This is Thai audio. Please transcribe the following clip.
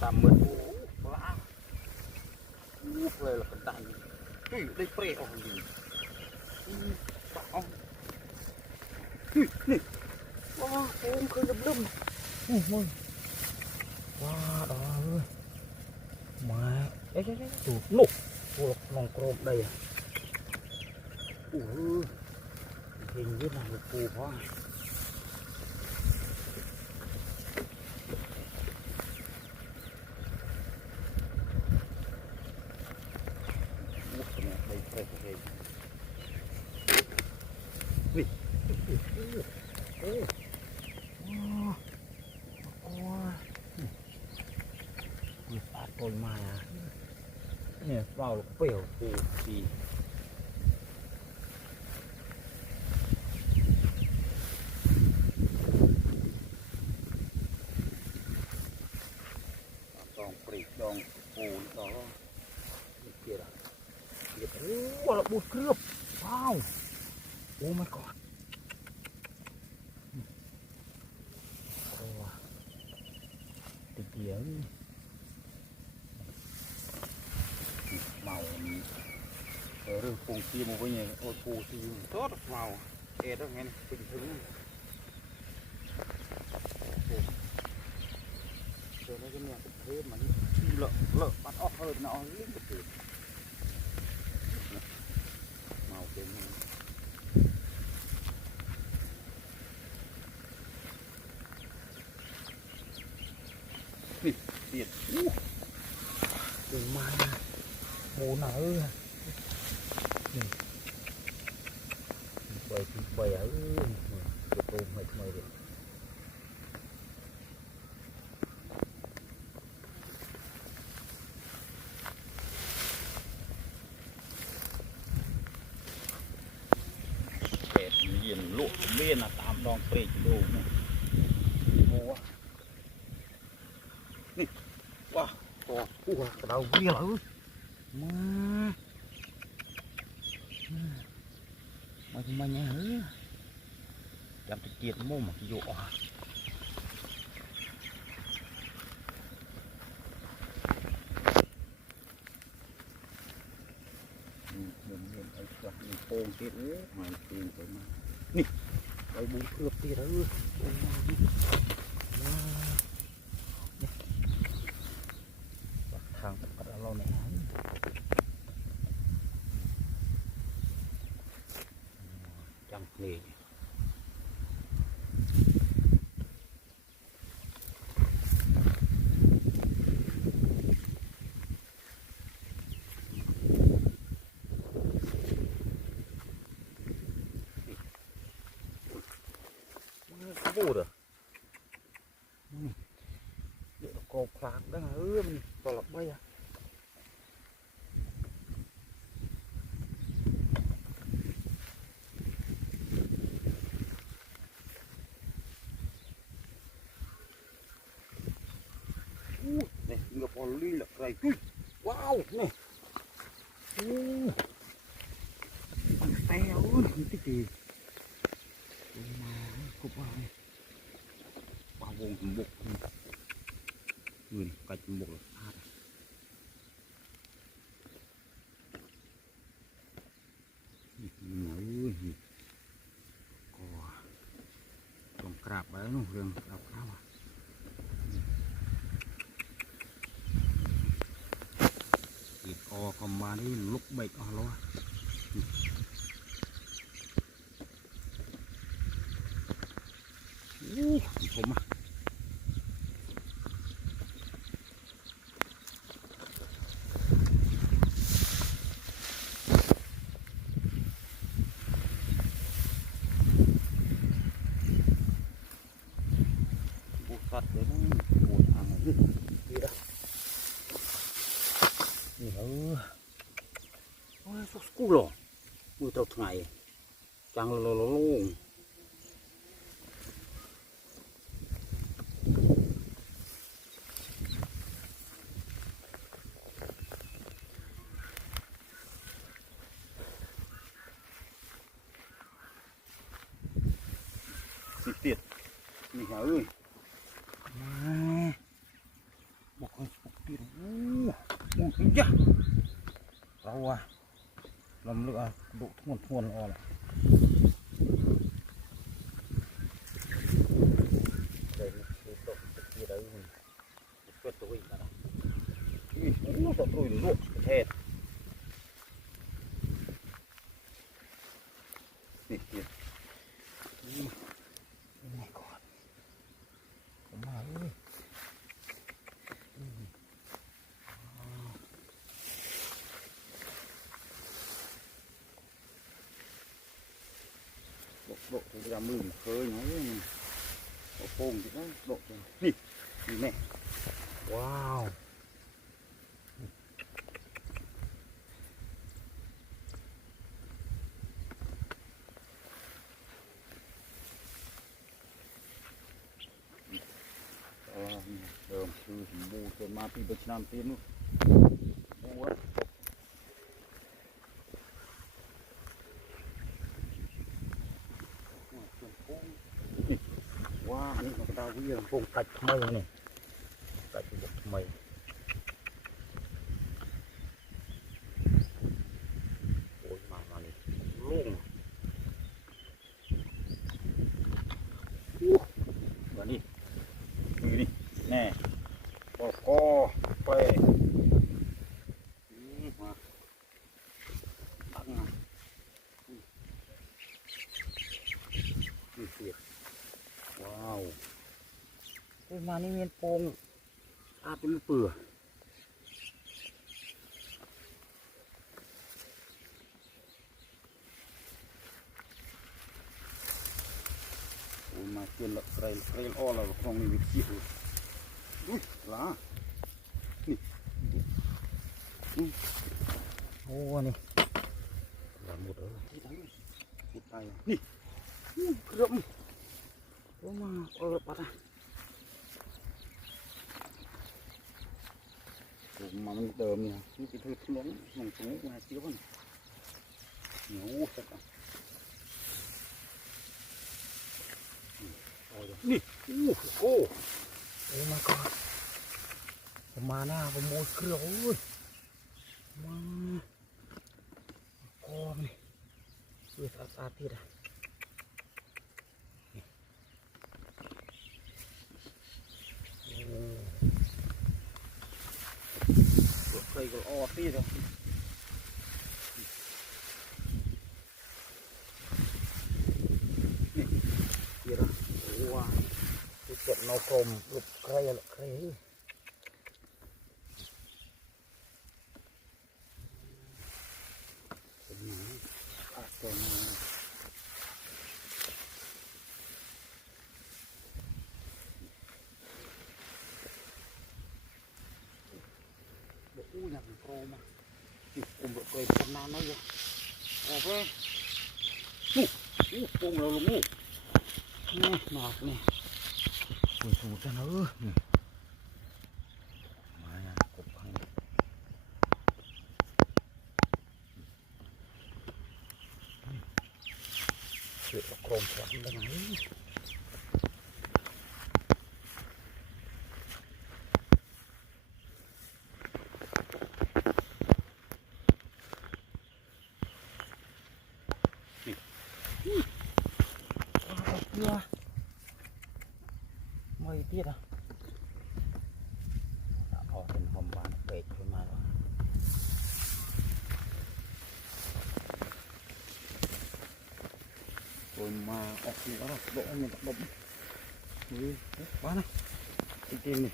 ตามมือว้าวเลยละกันตันได้เปรี้ยวดีเอานี่ว้าวโอ้เคยลุ่มว้าวดอเลยมาเอ๊ะดูนุกตัวลองโกรธได้อ่ะโอ้ยเห็นยืดหนังปูเพราะนี่โอ้โอ้ยปลาตัวมาเนี่ยเปล่าเปรี้ยวปูดีดองปรีกดองปูต่อเกี่ยวโอ้ระบุเครือบว้าวโอ้ my god โอ้ติดเดียวเมาเรื่องปูซีมันเป็นยังโอ้ปูซีโต๊ดเมาเอ็ดไงนี่เป็นถึงเดี๋ยวนี้ก็เนี่ยเทปมันเลอะปัดออกเลยเนาะลิ้นกระตือเมาเก่งนี่เดียดดึงมาโหหนาเอ้ยนี่ใบเอ้ยจะโตไม่ทำไมเลยเป็ดเย็นลุกเลี้ยนตามดองเปรี้ยดูนี่โอ้นี่ว้าตัวผู้เราเบี้ยเลยมาทำไมเนี่ยเฮ้ยจำตะเกียบมุ่งมาที่อยู่ไอ้จับมีโป่งตีเอ้ยมันตีนไปมานี่ไอ้บุญเคลือบตีแล้วทางตะกัดเราเนี่ยจังเลยพูดเหรอนี่เดี๋ยวโกพลางได้มันตลบไปอ่ะนี่เงือกพอลี่ละไรกุ้ยว้าวนี่แต้วนี่ที่ดีมาคุบอะไรปลาวงบุกเงินกัดบุกเลยพลาดเหนียวก็ต้องกราบไว้นู่นเรื่องกราบข้าวติดคอคอมมานี่ลุกเบรกออกแล้วผมอ่ะปูสัตว์เลยนะปูทางนี่ดีละนี่โอ้ยสักกูหรอมือเท่าไงจังโล่งติดนี่เหรอบอก dạ rau làm lựa độ thuần thuần o lại đây cái độ kia đấy mình quét tối mà nó độ tối luộc thẹt nè kìa này còn mà ơi độ thì ra mưa khơi nói độ phồng thì nó độ nè nhìn nè wow đờm từ mù từ ma pi bạch nam tiên luôn mù á wowนี่ของเราวิ่งพงกัดทำไมเนี่ยกัดบกทำไมโอ้ยมานี่โล่งวันนี้คือนี่แน่ก็ไปมาตั้งนะเสียบว้าวมานี่เมียนโป่งอาเป็นเปลือกมาเกี่ยนละไรอ้อละคลองนี่วิจิตรดูล่ะนี่โอ้นี่หลังหมดเลยที่ไหนหมดไปนี่เริ่มโอ้มาปัดอ่ะมันเดิมเนี่ยนี่เป็นพืชล้มหนุ่มสูงมาเชี่ยวกันเหนียวสักอ่ะนี่โอ้มาก่อนผมมาหน้าผมโมดเครือโอ้ยมาคอนี่สวยสะอาดที่ละเคยก็ออที่ละนี่เดี๋ยวว้าที่เก็บนกกลมลูกใครละใครเป็นไงอู้อย่างโกมาติดกลุ่มเคยทำนานแล้วยังโอเคอู้ปงเราลงนี่นี่หนักนี่สูดกันเออมาอย่างกบให้เชือกโครงแข็งได้ไหมไม่ติดอ่ะออกเป็นหอมหวานเป็ดขึ้นมาแล้วrồi mà ọt thì nó độ mình đậmบ้านนะจริงๆนี่